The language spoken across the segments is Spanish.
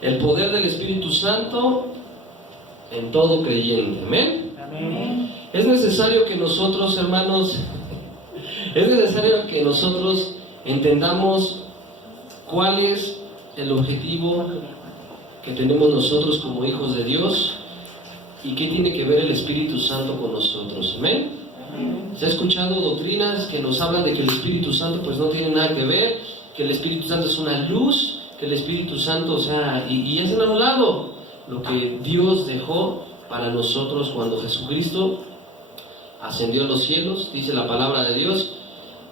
el poder del Espíritu Santo en todo creyente. Amén. Amén. Es necesario que nosotros, hermanos, entendamos cuál es el objetivo que tenemos nosotros como hijos de Dios y qué tiene que ver el Espíritu Santo con nosotros. Amén. Se ha escuchado doctrinas que nos hablan de que el Espíritu Santo pues no tiene nada que ver, que el Espíritu Santo es una luz, que el Espíritu Santo, y ya se han anulado lo que Dios dejó para nosotros cuando Jesucristo ascendió a los cielos. Dice la palabra de Dios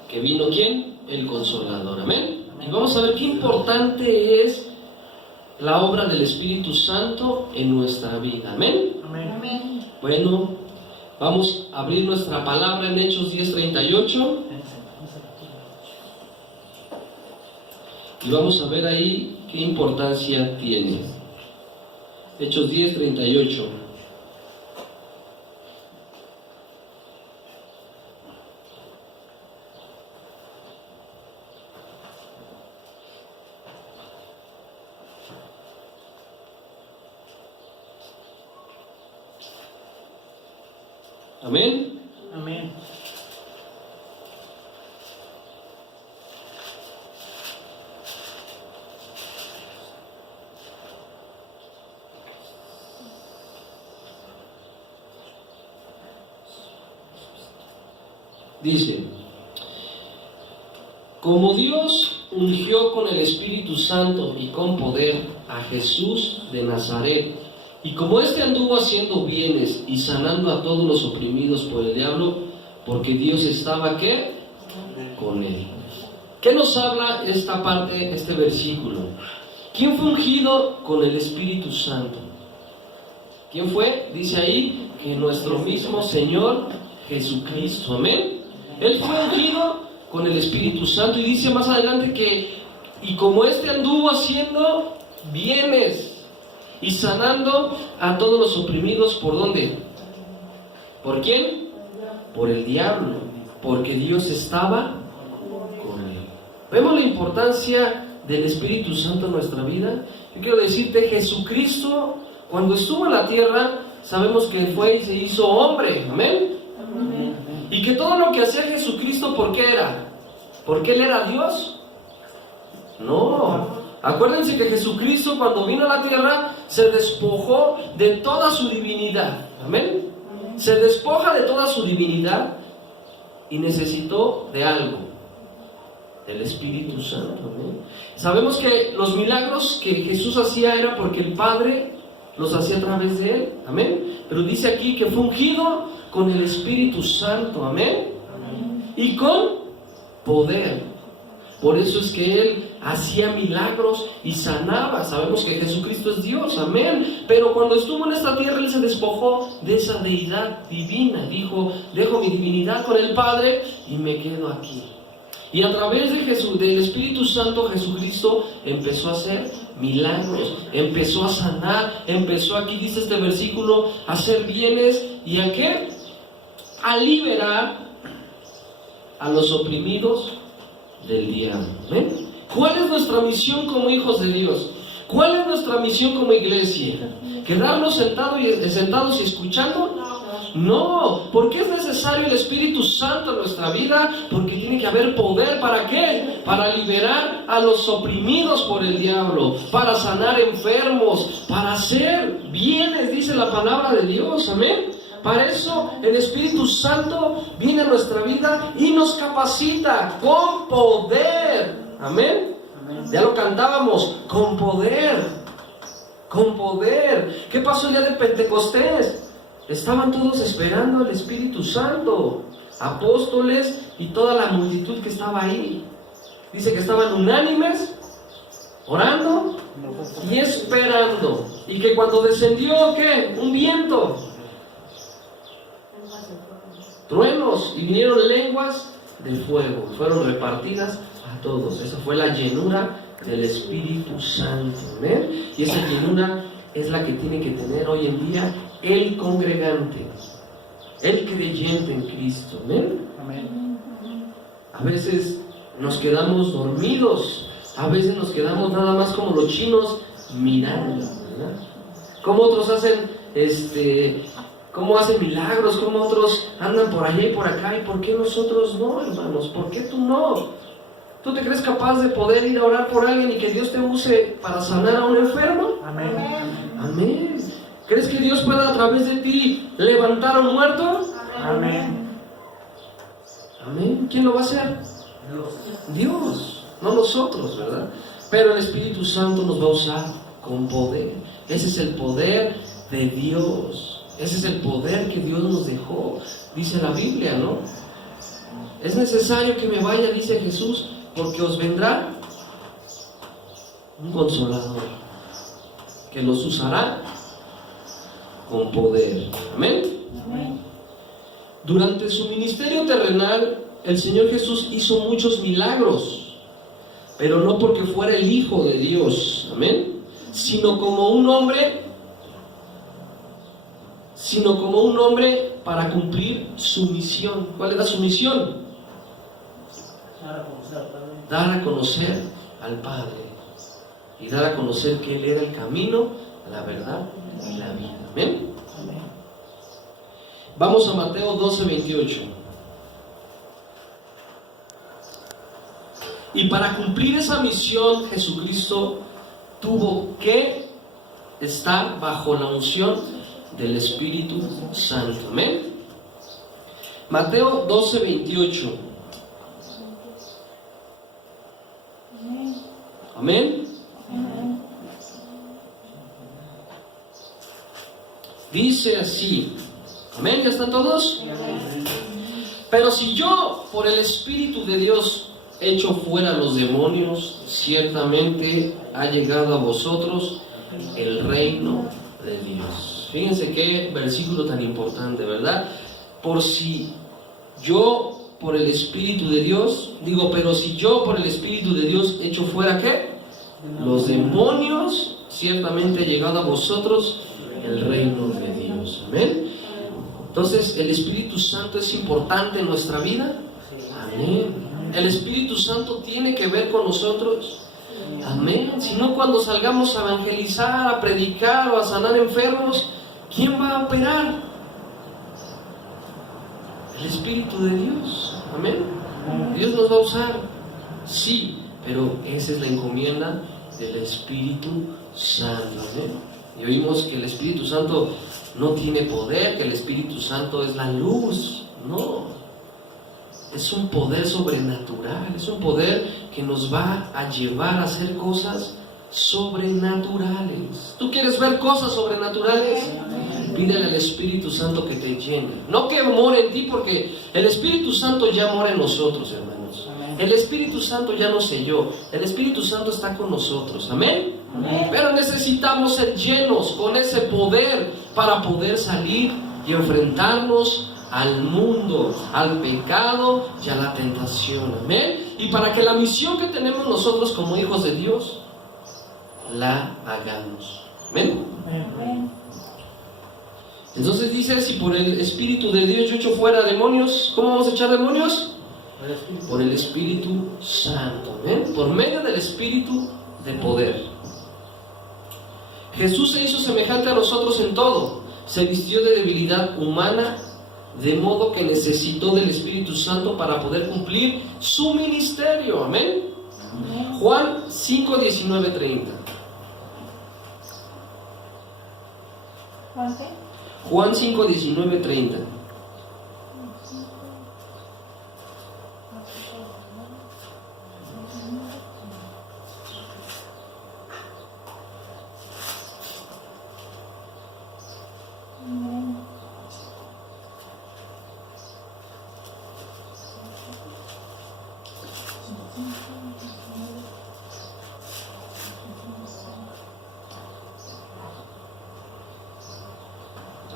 que vino ¿quién? El Consolador. Amén. Y vamos a ver qué importante es la obra del Espíritu Santo en nuestra vida. Amén. Amén. Bueno, vamos a abrir nuestra palabra en Hechos 10:38 y vamos a ver ahí qué importancia tiene. Hechos 10:38. Amén. Amén. Dice: como Dios ungió con el Espíritu Santo y con poder a Jesús de Nazaret, y como éste anduvo haciendo bienes y sanando a todos los oprimidos por el diablo, porque Dios estaba ¿qué? Con él. ¿Qué nos habla esta parte, este versículo? ¿Quién fue ungido con el Espíritu Santo? ¿Quién fue? Dice ahí que nuestro mismo Señor Jesucristo. Amén. Él fue ungido con el Espíritu Santo y dice más adelante que y como éste anduvo haciendo bienes y sanando a todos los oprimidos, ¿por dónde? ¿Por quién? Por el diablo, porque Dios estaba con él. ¿Vemos la importancia del Espíritu Santo en nuestra vida? Yo quiero decirte, Jesucristo, cuando estuvo en la tierra, sabemos que fue y se hizo hombre. Amén. Amén. Y que todo lo que hacía Jesucristo, ¿por qué era? ¿Porque Él era Dios? No. Acuérdense que Jesucristo cuando vino a la tierra se despojó de toda su divinidad. Amén. Se despoja de toda su divinidad y necesitó de algo, del Espíritu Santo. Amén. Sabemos que los milagros que Jesús hacía era porque el Padre los hacía a través de Él. Amén. Pero dice aquí que fue ungido con el Espíritu Santo. Amén. Y con poder. Por eso es que Él hacía milagros y sanaba. Sabemos que Jesucristo es Dios, amén. Pero cuando estuvo en esta tierra, Él se despojó de esa deidad divina. Dijo, dejo mi divinidad con el Padre y me quedo aquí. Y a través de Jesús, del Espíritu Santo, Jesucristo empezó a hacer milagros, empezó a sanar, empezó, aquí dice este versículo, a hacer bienes. ¿Y a qué? A liberar a los oprimidos del diablo. ¿Ven? ¿Cuál es nuestra misión como hijos de Dios? ¿Cuál es nuestra misión como iglesia? ¿Quedarnos sentados y escuchando? No, porque es necesario el Espíritu Santo en nuestra vida, porque tiene que haber poder. ¿Para qué? Para liberar a los oprimidos por el diablo, para sanar enfermos, para hacer bienes, dice la palabra de Dios. Amén. Para eso el Espíritu Santo viene a nuestra vida y nos capacita con poder. Amén. Ya lo cantábamos, con poder. Con poder. ¿Qué pasó el día de Pentecostés? Estaban todos esperando al Espíritu Santo, apóstoles y toda la multitud que estaba ahí. Dice que estaban unánimes, orando y esperando. Y que cuando descendió, ¿qué? Un viento, truenos, y vinieron lenguas de fuego, fueron repartidas a todos. Esa fue la llenura del Espíritu Santo. ¿Ven? Y esa llenura es la que tiene que tener hoy en día el congregante, el creyente en Cristo. ¿Ven? Amén. A veces nos quedamos dormidos, A veces nos quedamos nada más como los chinos mirando, ¿verdad? Cómo otros hacen, cómo hacen milagros, cómo otros andan por allá y por acá, y por qué nosotros no, hermanos, ¿por qué tú no? ¿Tú te crees capaz de poder ir a orar por alguien y que Dios te use para sanar a un enfermo? Amén. Amén. ¿Crees que Dios pueda a través de ti levantar a un muerto? Amén. Amén. ¿Quién lo va a hacer? Dios, no nosotros, ¿verdad? Pero el Espíritu Santo nos va a usar con poder. Ese es el poder de Dios. Ese es el poder que Dios nos dejó. Dice la Biblia, ¿no? Es necesario que me vaya, dice Jesús, porque os vendrá un consolador que los usará con poder. Amén. Amén. Durante su ministerio terrenal, el Señor Jesús hizo muchos milagros, pero no porque fuera el Hijo de Dios, amén, sino como un hombre para cumplir su misión. ¿Cuál era su misión? Dar a conocer al Padre y dar a conocer que Él era el camino, la verdad y la vida. Amén. Vamos a Mateo 12:28. Y para cumplir esa misión, Jesucristo tuvo que estar bajo la unción del Espíritu Santo. Amén. Mateo 12:28. Amén. Dice así. Amén, ¿ya están todos? Pero si yo, por el Espíritu de Dios, echo fuera los demonios, ciertamente ha llegado a vosotros el reino de Dios. Fíjense qué versículo tan importante, ¿verdad? Por si yo, por el Espíritu de Dios, pero si yo, por el Espíritu de Dios, echo fuera, ¿qué? Los demonios, ciertamente ha llegado a vosotros el reino de Dios. Amén. Entonces, ¿el Espíritu Santo es importante en nuestra vida? Amén. ¿El Espíritu Santo tiene que ver con nosotros? Amén. Si no, cuando salgamos a evangelizar, a predicar o a sanar enfermos, ¿quién va a operar? El Espíritu de Dios. Amén. Dios nos va a usar. Sí, pero esa es la encomienda del Espíritu Santo. Amén. Y oímos que el Espíritu Santo no tiene poder, que el Espíritu Santo es la luz. No, es un poder sobrenatural, es un poder que nos va a llevar a hacer cosas sobrenaturales. ¿Tú quieres ver cosas sobrenaturales? Pídele al Espíritu Santo que te llene, no que more en ti, porque el Espíritu Santo ya mora en nosotros, hermanos. El Espíritu Santo ya no selló, el Espíritu Santo está con nosotros. Amén. Amén. Pero necesitamos ser llenos con ese poder para poder salir y enfrentarnos al mundo, al pecado y a la tentación. Amén. Y para que la misión que tenemos nosotros como hijos de Dios la hagamos. Amén. Amén. Entonces dice, si por el Espíritu de Dios yo echo fuera demonios, ¿cómo vamos a echar demonios? Por el Espíritu Santo. Amén. Por medio del Espíritu de poder. Jesús se hizo semejante a nosotros en todo. Se vistió de debilidad humana, de modo que necesitó del Espíritu Santo para poder cumplir su ministerio. Amén. Juan 5:19-30. Juan 5:19-30.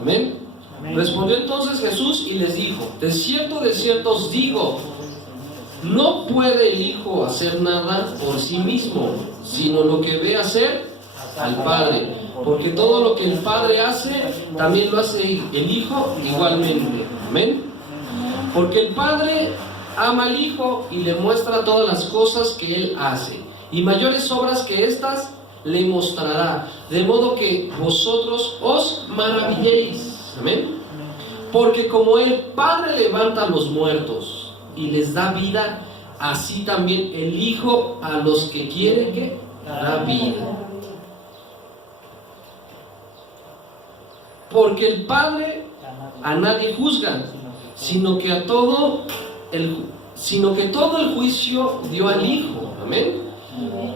Amén. Amén. Respondió entonces Jesús y les dijo: de cierto os digo, no puede el Hijo hacer nada por sí mismo, sino lo que ve hacer al Padre, porque todo lo que el Padre hace, también lo hace el Hijo igualmente. Amén. Porque el Padre ama al Hijo y le muestra todas las cosas que Él hace, y mayores obras que estas le mostrará, de modo que vosotros os maravilléis. Amén. Porque como el Padre levanta a los muertos y les da vida, así también el Hijo a los que quiere que da vida. Porque el Padre a nadie juzga, sino que todo el juicio dio al Hijo. Amén.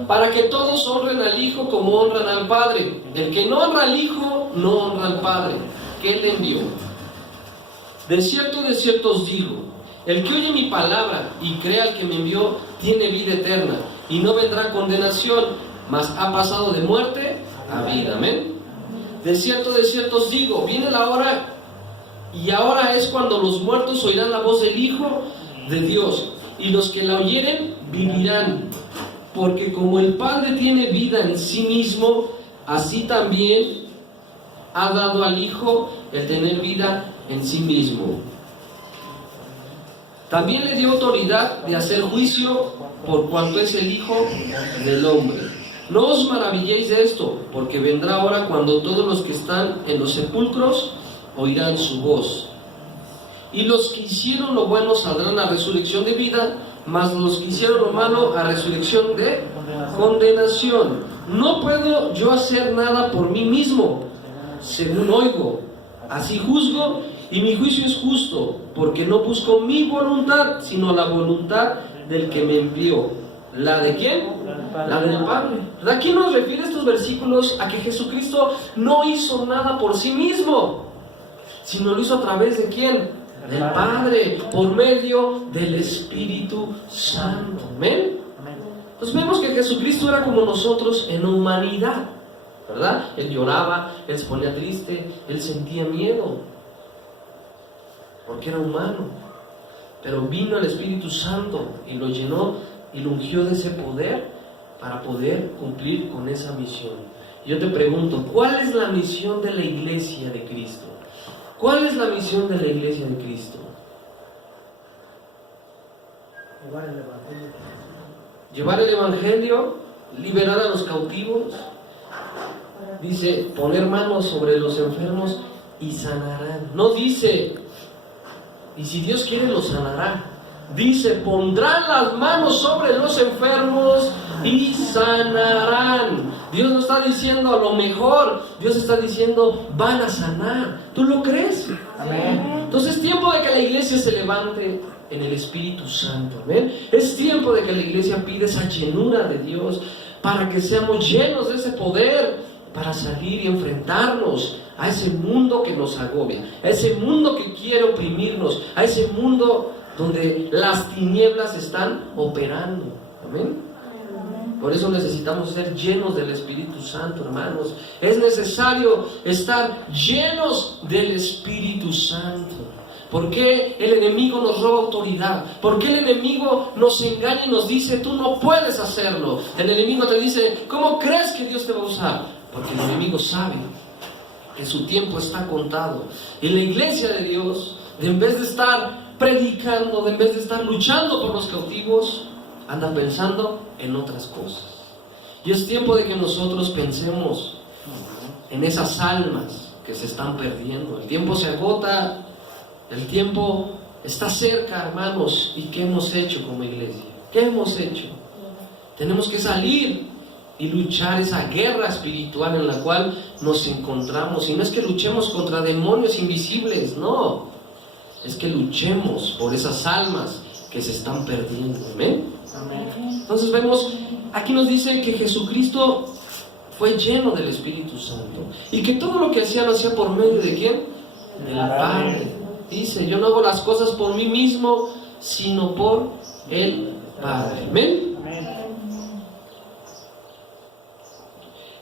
Para que todos honren al Hijo como honran al Padre. El que no honra al Hijo, no honra al Padre que le envió. De cierto os digo, el que oye mi palabra y cree al que me envió, tiene vida eterna, y no vendrá condenación, mas ha pasado de muerte a vida. Amén. De cierto os digo, viene la hora, y ahora es cuando los muertos oirán la voz del Hijo de Dios, y los que la oyeren vivirán. Porque como el Padre tiene vida en sí mismo, así también ha dado al Hijo el tener vida en sí mismo. También le dio autoridad de hacer juicio por cuanto es el Hijo del Hombre. No os maravilléis de esto, porque vendrá hora cuando todos los que están en los sepulcros oirán su voz. Y los que hicieron lo bueno saldrán a resurrección de vida, mas los que hicieron lo malo a resurrección de condenación. No puedo yo hacer nada por mí mismo, según oigo, así juzgo, y mi juicio es justo, porque no busco mi voluntad, sino la voluntad del que me envió. ¿La de quién? La del Padre. ¿A quién nos refiere estos versículos? A que Jesucristo no hizo nada por sí mismo, sino lo hizo a través de ¿quién? Del Padre, por medio del Espíritu Santo. ¿Amén? Entonces vemos que Jesucristo era como nosotros en humanidad, ¿verdad? Él lloraba, él se ponía triste, él sentía miedo, porque era humano. Pero vino el Espíritu Santo y lo llenó y lo ungió de ese poder para poder cumplir con esa misión. Yo te pregunto, ¿cuál es la misión de la iglesia de Cristo? ¿Cuál es la misión de la iglesia de Cristo? Llevar el Evangelio, liberar a los cautivos. Dice, poner manos sobre los enfermos y sanarán. No dice, y si Dios quiere los sanará. Dice, pondrán las manos sobre los enfermos y sanarán. Dios no está diciendo a lo mejor, Dios está diciendo, van a sanar. ¿Tú lo crees? Amén. Entonces es tiempo de que la iglesia se levante en el Espíritu Santo. Amén. Es tiempo de que la iglesia pida esa llenura de Dios para que seamos llenos de ese poder para salir y enfrentarnos a ese mundo que nos agobia, a ese mundo que quiere oprimirnos, a ese mundo donde las tinieblas están operando. Amén. Por eso necesitamos ser llenos del Espíritu Santo, hermanos. Es necesario estar llenos del Espíritu Santo. ¿Por qué el enemigo nos roba autoridad? ¿Por qué el enemigo nos engaña y nos dice, tú no puedes hacerlo? El enemigo te dice, ¿cómo crees que Dios te va a usar? Porque el enemigo sabe que su tiempo está contado. Y la iglesia de Dios, en vez de estar predicando, en vez de estar luchando por los cautivos, anda pensando en otras cosas. Y es tiempo de que nosotros pensemos en esas almas que se están perdiendo. El tiempo se agota, el tiempo está cerca, hermanos. ¿Y qué hemos hecho como iglesia? ¿Qué hemos hecho? Tenemos que salir y luchar esa guerra espiritual en la cual nos encontramos. Y no es que luchemos contra demonios invisibles, no. Es que luchemos por esas almas que se están perdiendo. ¿Amén? Amén. Entonces vemos, aquí nos dice que Jesucristo fue lleno del Espíritu Santo y que todo lo que hacía lo hacía por medio de ¿quién? Del Padre. Dice, yo no hago las cosas por mí mismo, sino por el Padre. ¿Amén?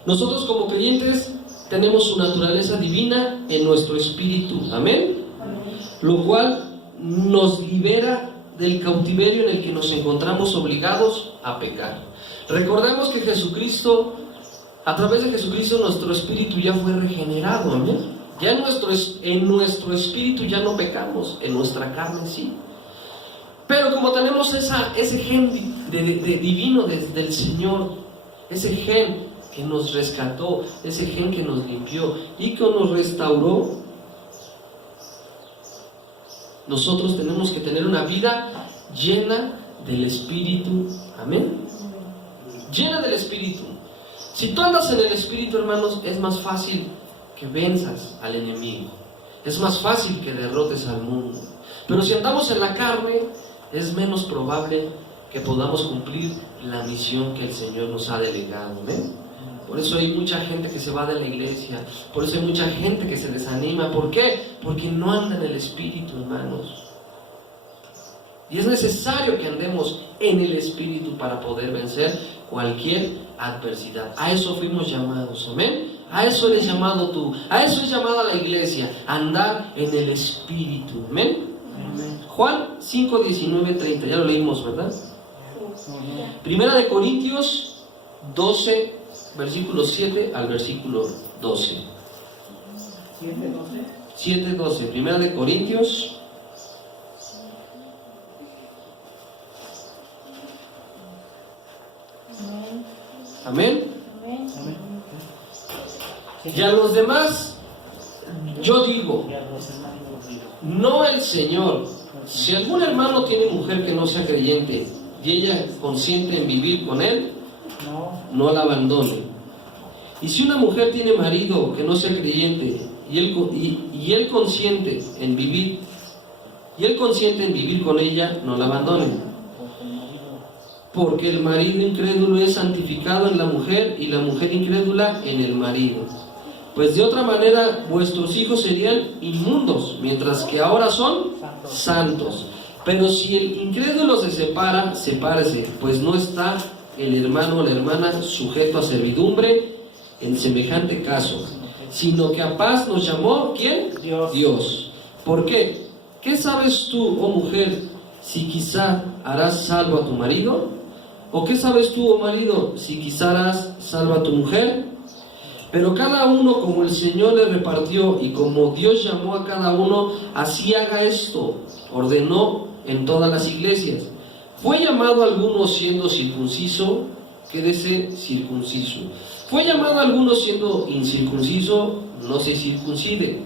Nosotros como creyentes tenemos su naturaleza divina en nuestro espíritu. ¿Amén? Lo cual nos libera del cautiverio en el que nos encontramos obligados a pecar. Recordemos que Jesucristo, a través de Jesucristo, nuestro espíritu ya fue regenerado. ¿Amén? Ya en nuestro espíritu ya no pecamos, en nuestra carne sí. Pero como tenemos ese gen divino del Señor, ese gen que nos rescató, ese gen que nos limpió y que nos restauró. Nosotros tenemos que tener una vida llena del Espíritu. Amén. Llena del Espíritu. Si tú andas en el Espíritu, hermanos, es más fácil que venzas al enemigo. Es más fácil que derrotes al mundo. Pero si andamos en la carne, es menos probable que podamos cumplir la misión que el Señor nos ha delegado. ¿Amén? Por eso hay mucha gente que se va de la iglesia. Por eso hay mucha gente que se desanima. ¿Por qué? Porque no anda en el Espíritu, hermanos. Y es necesario que andemos en el Espíritu para poder vencer cualquier adversidad. A eso fuimos llamados. Amén. A eso eres llamado tú. A eso es llamada la iglesia. Andar en el Espíritu. Amén. Juan 5, 19, 30. Ya lo leímos, ¿verdad? Primera de Corintios 12, versículo 7 al versículo 12. 7, 12. Primera de Corintios. Amén. Y a los demás, yo digo, no el Señor. Si algún hermano tiene mujer que no sea creyente y ella consiente en vivir con él, no la abandone. Y si una mujer tiene marido que no sea creyente y él consiente en vivir con ella, no la abandone. Porque el marido incrédulo es santificado en la mujer y la mujer incrédula en el marido. Pues de otra manera vuestros hijos serían inmundos, mientras que ahora son santos. Pero si el incrédulo se separa, sepárese, pues no está el hermano o la hermana sujeto a servidumbre en semejante caso, sino que a paz nos llamó, ¿quién? Dios. ¿Por qué? ¿Qué sabes tú, oh mujer, si quizá harás salvo a tu marido? ¿O qué sabes tú, oh marido, si quizá harás salvo a tu mujer? Pero cada uno como el Señor le repartió y como Dios llamó a cada uno, así haga esto, ordenó en todas las iglesias. Fue llamado alguno siendo circunciso, quédese circunciso. Fue llamado alguno siendo incircunciso, no se circuncide.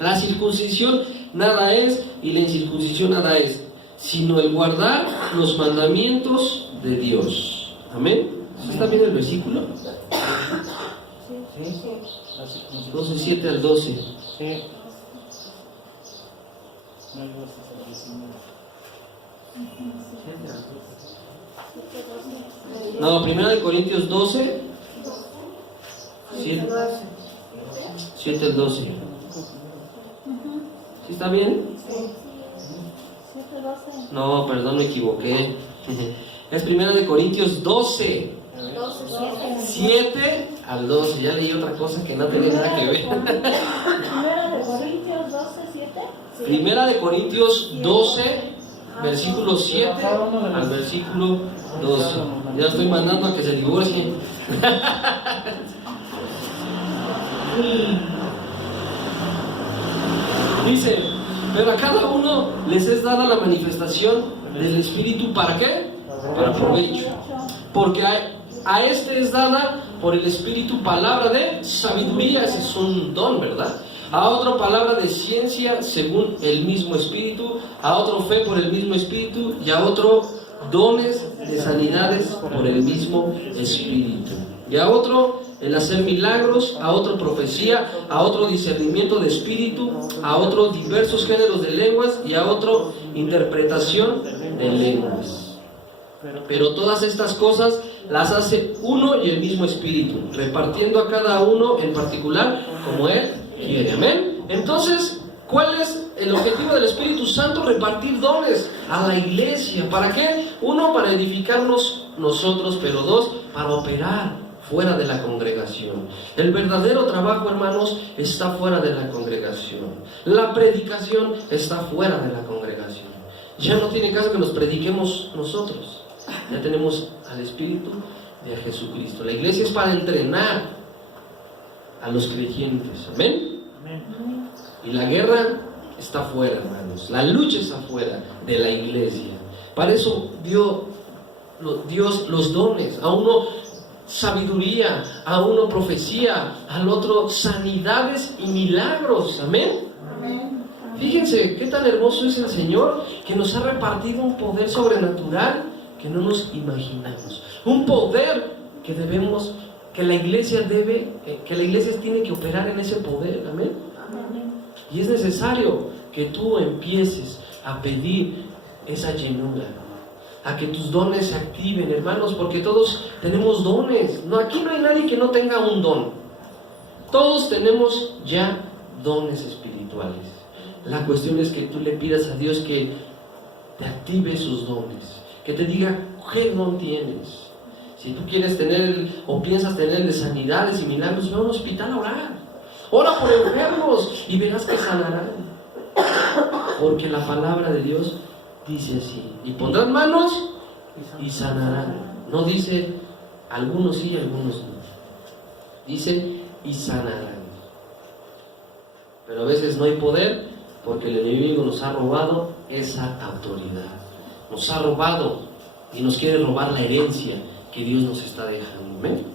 La circuncisión nada es y la incircuncisión nada es, sino el guardar los mandamientos de Dios. Amén. ¿Está bien el versículo? 12, 7 al 12. No, primera de Corintios 12, 7 al 12. ¿Sí está bien? No, perdón, me equivoqué. Es primera de Corintios 12. 7 al 12. Ya leí otra cosa que no tenía nada que ver. Primera de Corintios 12, 7. Primera de Corintios 12, versículo 7 al versículo 12. Ya estoy mandando a que se divorcien. Dice, pero a cada uno les es dada la manifestación del Espíritu. ¿Para qué? Para provecho. Porque a este es dada por el Espíritu palabra de sabiduría. Ese es un don, ¿verdad? A otro palabra de ciencia según el mismo Espíritu, a otro fe por el mismo Espíritu y a otro dones de sanidades por el mismo Espíritu. Y a otro el hacer milagros, a otro profecía, a otro discernimiento de espíritu, a otro diversos géneros de lenguas y a otro interpretación de lenguas. Pero todas estas cosas las hace uno y el mismo Espíritu, repartiendo a cada uno en particular como Él quiere. Amén. Entonces, ¿cuál es el objetivo del Espíritu Santo? Repartir dones a la iglesia. ¿Para qué? Uno, para edificarnos nosotros, pero dos, para operar fuera de la congregación. El verdadero trabajo, hermanos, está fuera de la congregación. La predicación está fuera de la congregación. Ya no tiene caso que nos prediquemos nosotros. Ya tenemos al Espíritu de Jesucristo. La iglesia es para entrenar a los creyentes. Amén. Y la guerra está fuera, hermanos. La lucha está fuera de la iglesia. Para eso dio Dios los dones. A uno sabiduría, a uno profecía, al otro sanidades y milagros. Amén. Fíjense qué tan hermoso es el Señor, que nos ha repartido un poder sobrenatural que no nos imaginamos. Un poder que debemos, que la iglesia tiene que operar en ese poder. Amén. Y es necesario que tú empieces a pedir esa llenura, a que tus dones se activen, hermanos, porque todos tenemos dones. No, aquí no hay nadie que no tenga un don. Todos tenemos ya dones espirituales. La cuestión es que tú le pidas a Dios que te active sus dones, que te diga qué don tienes. Si tú quieres tener o piensas tener de sanidades y milagros, ve a un hospital a orar. Ora por enfermos y verás que sanarán. Porque la palabra de Dios dice así: y pondrán manos y sanarán. No dice algunos sí y algunos no. Dice y sanarán. Pero a veces no hay poder porque el enemigo nos ha robado esa autoridad. Nos ha robado y nos quiere robar la herencia que Dios nos está dejando. ¿Amén?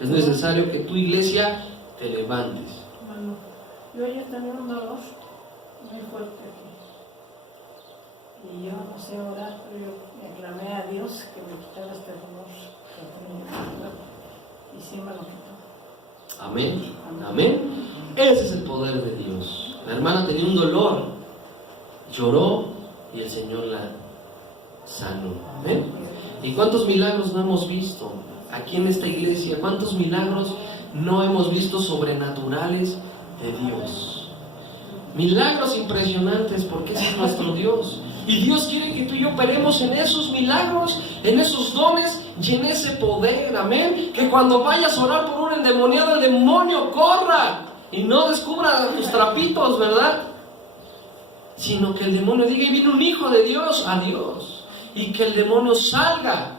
Es necesario que tu iglesia te levantes. Bueno, yo ayer tenía un dolor muy fuerte aquí. Y yo no sé orar, pero yo me clamé a Dios que me quitara este dolor que tenía en el cuerpo. Y sí me lo quitó. Amén. Amén. Ese es el poder de Dios. La hermana tenía un dolor, lloró y el Señor la sanó. Amén. ¿Y cuántos milagros no hemos visto aquí en esta iglesia? ¿Cuántos milagros no hemos visto sobrenaturales de Dios? Milagros impresionantes, porque ese es nuestro Dios. Y Dios quiere que tú y yo operemos en esos milagros, en esos dones y en ese poder. Amén. Que cuando vayas a orar por un endemoniado, el demonio corra y no descubra tus trapitos, ¿verdad? Sino que el demonio diga: y viene un hijo de Dios, a Dios. Y que el demonio salga.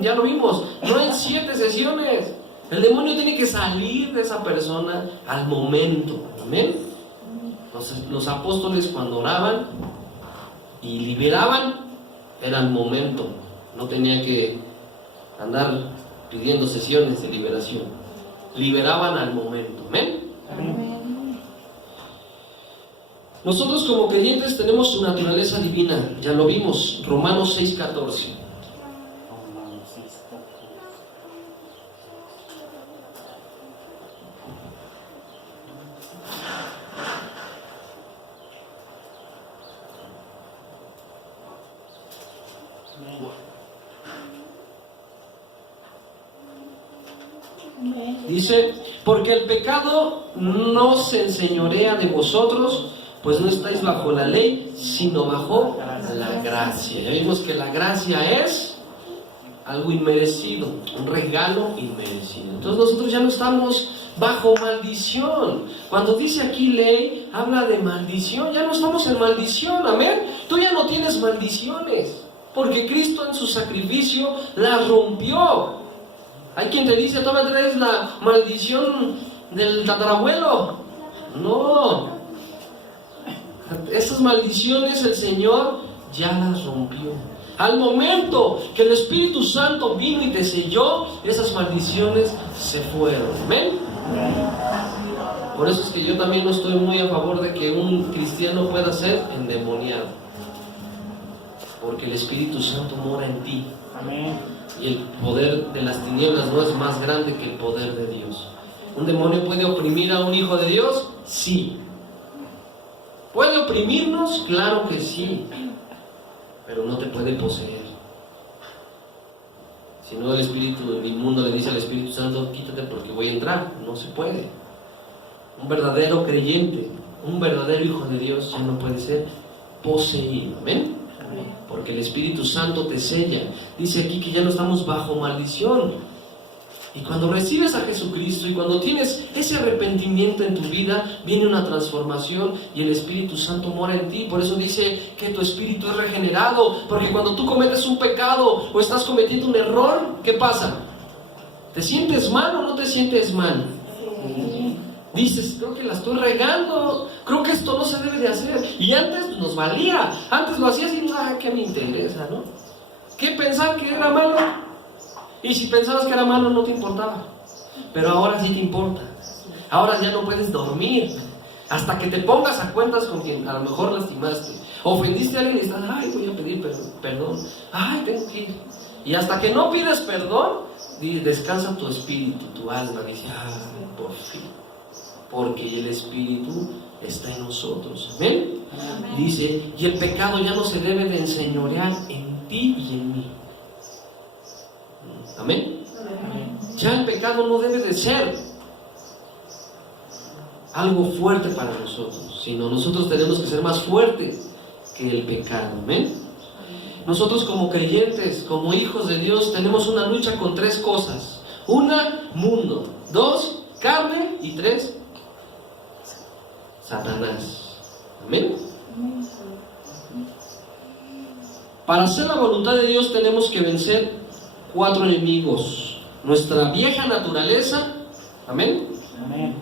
Ya lo vimos, no en 7 sesiones. El demonio tiene que salir de esa persona al momento. Amén. Los apóstoles, cuando oraban y liberaban, era al momento. No tenía que andar pidiendo sesiones de liberación. Liberaban al momento. Amén. Nosotros como creyentes tenemos su naturaleza divina, ya lo vimos, Romanos 6:14. Dice: porque el pecado no se enseñorea de vosotros, pues no estáis bajo la ley, sino bajo la gracia. Ya vimos que la gracia es algo inmerecido, un regalo inmerecido. Entonces nosotros ya no estamos bajo maldición. Cuando dice aquí ley, habla de maldición. Ya no estamos en maldición, amén. Tú ya no tienes maldiciones, porque Cristo en su sacrificio las rompió. Hay quien te dice: todavía traes la maldición del tatarabuelo. No. Esas maldiciones el Señor ya las rompió. Al momento que el Espíritu Santo vino y te selló, esas maldiciones se fueron. ¿Amén? Por eso es que yo también no estoy muy a favor de que un cristiano pueda ser endemoniado, porque el Espíritu Santo mora en ti. Amén. Y el poder de las tinieblas no es más grande que el poder de Dios. ¿Un demonio puede oprimir a un hijo de Dios? Sí. ¿Puede oprimirnos? Claro que sí, pero no te puede poseer. Si no, el espíritu inmundo le dice al Espíritu Santo: quítate porque voy a entrar. No se puede. Un verdadero creyente, un verdadero hijo de Dios ya no puede ser poseído. ¿Amén? Porque el Espíritu Santo te sella. Dice aquí que ya no estamos bajo maldición. Y cuando recibes a Jesucristo y cuando tienes ese arrepentimiento en tu vida, viene una transformación y el Espíritu Santo mora en ti. Por eso dice que tu espíritu es regenerado, porque cuando tú cometes un pecado o estás cometiendo un error, ¿qué pasa? ¿Te sientes mal o no te sientes mal? Dices: creo que la estoy regando, creo que esto no se debe de hacer. Y antes nos valía, antes lo hacías y ¿qué me interesa, no? que pensar que era malo. Y si pensabas que era malo, no te importaba. Pero ahora sí te importa. Ahora ya no puedes dormir hasta que te pongas a cuentas con quien a lo mejor lastimaste. Ofendiste a alguien y estás, ay, voy a pedir perdón. Ay, tengo que ir. Y hasta que no pides perdón, descansa tu espíritu, tu alma. Dice, por fin. Porque el espíritu está en nosotros. ¿Amén? Amén. Dice, y el pecado ya no se debe de enseñorear en ti y en mí. ¿Amén? Amén. Ya el pecado no debe de ser algo fuerte para nosotros, sino nosotros tenemos que ser más fuertes que el pecado. ¿Amén? Nosotros como creyentes, como hijos de Dios, tenemos una lucha con 3 cosas. 1, mundo. 2, carne. Y 3, Satanás. ¿Amén? Para hacer la voluntad de Dios tenemos que vencer 4 enemigos. Nuestra vieja naturaleza, amén, Amén.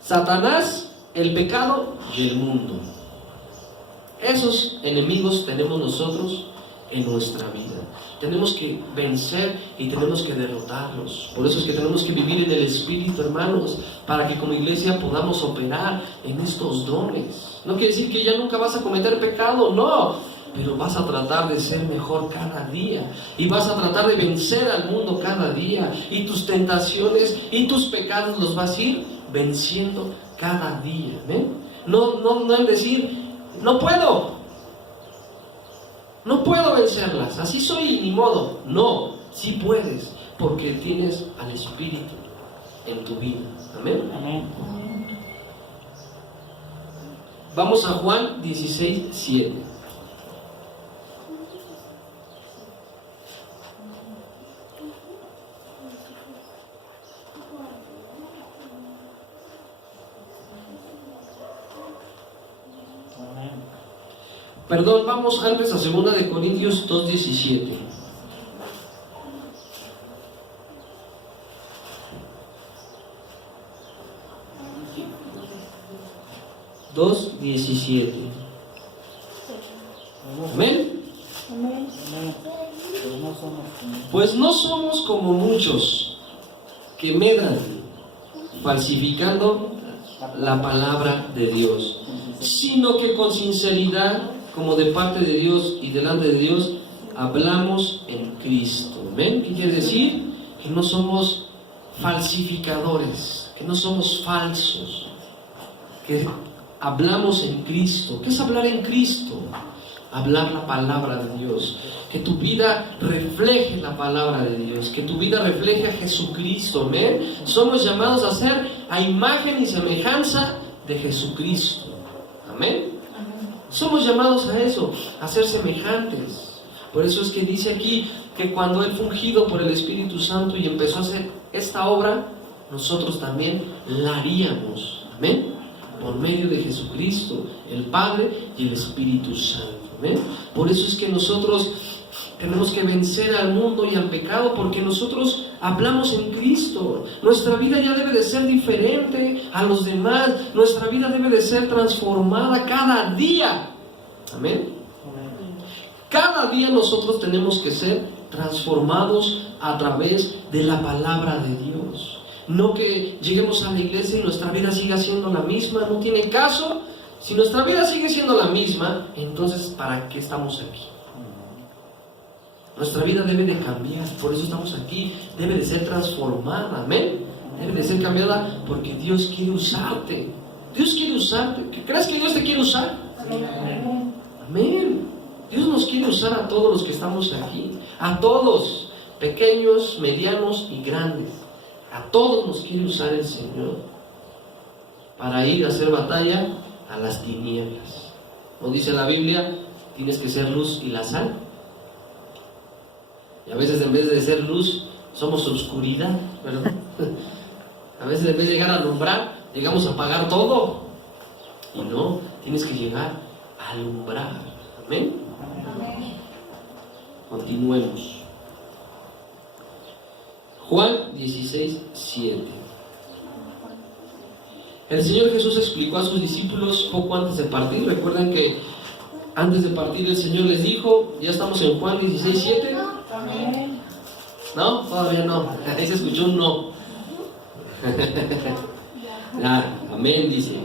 Satanás, el pecado y el mundo. Esos enemigos tenemos nosotros en nuestra vida. Tenemos que vencer y tenemos que derrotarlos. Por eso es que tenemos que vivir en el Espíritu, hermanos, para que como iglesia podamos operar en estos dones. No quiere decir que ya nunca vas a cometer pecado, no. Pero vas a tratar de ser mejor cada día. Y vas a tratar de vencer al mundo cada día. Y tus tentaciones y tus pecados los vas a ir venciendo cada día. ¿Ven? No es decir, no puedo vencerlas, así soy, ni modo. No, sí puedes, porque tienes al Espíritu en tu vida. Amén. Amén. Vamos a Juan 16:7. Perdón, vamos antes a 2 de Corintios 2:17. Amén. Amén. Pues no somos como muchos que medran falsificando la palabra de Dios, sino que con sinceridad, como de parte de Dios y delante de Dios, hablamos en Cristo. ¿Ven? ¿Qué quiere decir? Que no somos falsificadores, que no somos falsos, que hablamos en Cristo. ¿Qué es hablar en Cristo? Hablar la palabra de Dios, que tu vida refleje la palabra de Dios, que tu vida refleje a Jesucristo. ¿Amén? Somos llamados a ser a imagen y semejanza de Jesucristo. Amén. Somos llamados a eso, a ser semejantes. Por eso es que dice aquí que cuando Él fue ungido por el Espíritu Santo y empezó a hacer esta obra, nosotros también la haríamos. Amén. Por medio de Jesucristo, el Padre y el Espíritu Santo. Amén. Por eso es que nosotros tenemos que vencer al mundo y al pecado, porque nosotros hablamos en Cristo. Nuestra vida ya debe de ser diferente a los demás. Nuestra vida debe de ser transformada cada día. Amén. Cada día nosotros tenemos que ser transformados a través de la palabra de Dios. No que lleguemos a la iglesia y nuestra vida siga siendo la misma. No tiene caso. Si nuestra vida sigue siendo la misma, entonces ¿para qué estamos aquí? Nuestra vida debe de cambiar, por eso estamos aquí. Debe de ser transformada, amén. Debe de ser cambiada porque Dios quiere usarte. Dios quiere usarte. ¿Crees que Dios te quiere usar? Amén. Amén. Dios nos quiere usar a todos los que estamos aquí. A todos, pequeños, medianos y grandes. A todos nos quiere usar el Señor para ir a hacer batalla a las tinieblas. Como dice la Biblia, tienes que ser luz y la sal. Y a veces en vez de ser luz, somos oscuridad, ¿verdad? A veces en vez de llegar a alumbrar, llegamos a apagar todo. Y no, tienes que llegar a alumbrar. Amén. Amén. Continuemos. Juan 16:7. El Señor Jesús explicó a sus discípulos poco antes de partir. Recuerden que antes de partir el Señor les dijo, ya estamos en Juan 16:7, Amén. ¿No? Todavía no. Ahí se escuchó un no. Amén, dice.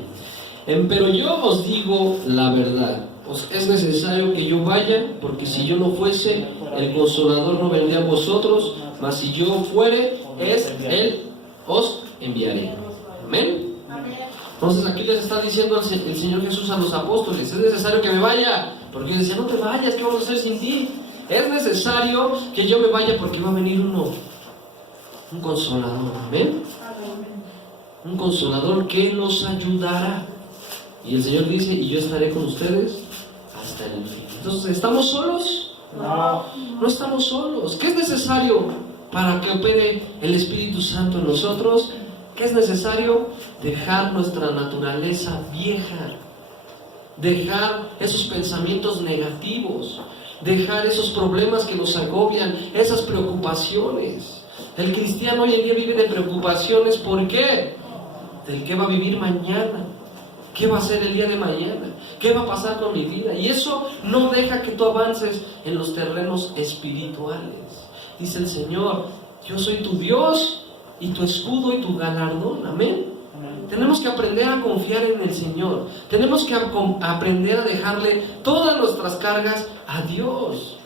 Pero yo os digo la verdad. Pues es necesario que yo vaya, porque si yo no fuese, el Consolador no vendría a vosotros, mas si yo fuere, Él os enviaré. Amén. Entonces aquí les está diciendo el Señor Jesús a los apóstoles: es necesario que me vaya, porque decía, no te vayas, ¿qué vamos a hacer sin ti? Es necesario que yo me vaya porque va a venir un Consolador. Amén. Un Consolador que nos ayudará. Y el Señor dice: y yo estaré con ustedes hasta el fin. Entonces, ¿estamos solos? No estamos solos. ¿Qué es necesario para que opere el Espíritu Santo en nosotros? ¿Qué es necesario? Dejar nuestra naturaleza vieja, dejar esos pensamientos negativos, dejar esos problemas que nos agobian, esas preocupaciones. El cristiano hoy en día vive de preocupaciones. ¿Por qué? Del qué va a vivir mañana, qué va a ser el día de mañana, qué va a pasar con mi vida. Y eso no deja que tú avances en los terrenos espirituales. Dice el Señor: yo soy tu Dios y tu escudo y tu galardón. Amén. Tenemos que aprender a confiar en el Señor. Tenemos que aprender a dejarle todas nuestras cargas a Dios.